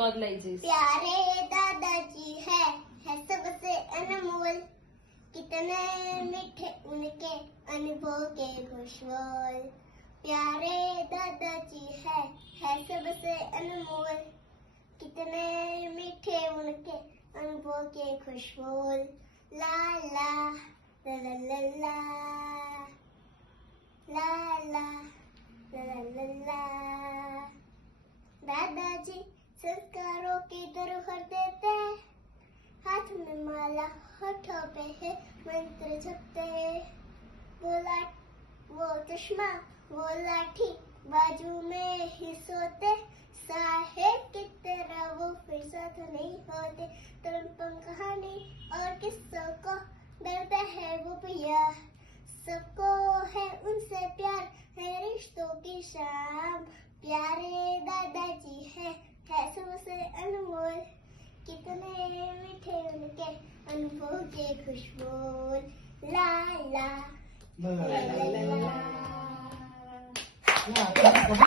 तो ज लई जईश। प्यारे दादाजी है सबसे अनमोल, कितने मीठे उनके अनुभव के खुशबोल। प्यारे दादाजी है सबसे अनमोल, कितने मीठे उनके अनुभव के खुशबोल। ला ला ला ला ला ला ला ला ला ला ला। दादाजी संस्कारों की धरोहर देते, हाथ में माला होठों पे है मंत्र जपते। वो चश्मा वो लाठी बाजू में ही सोते, साहेब की तरह वो फिर साथ नहीं होते। तरुण कहानी और किस्सों को डरते हैं वो भैया, सबको है उनसे प्यार है रिश्तों की शाम। प्यारे दादाजी है सबसे अनमोल, कितने मीठे उनके अनुभव के खुशबोल। ला ला ला ला ला ला।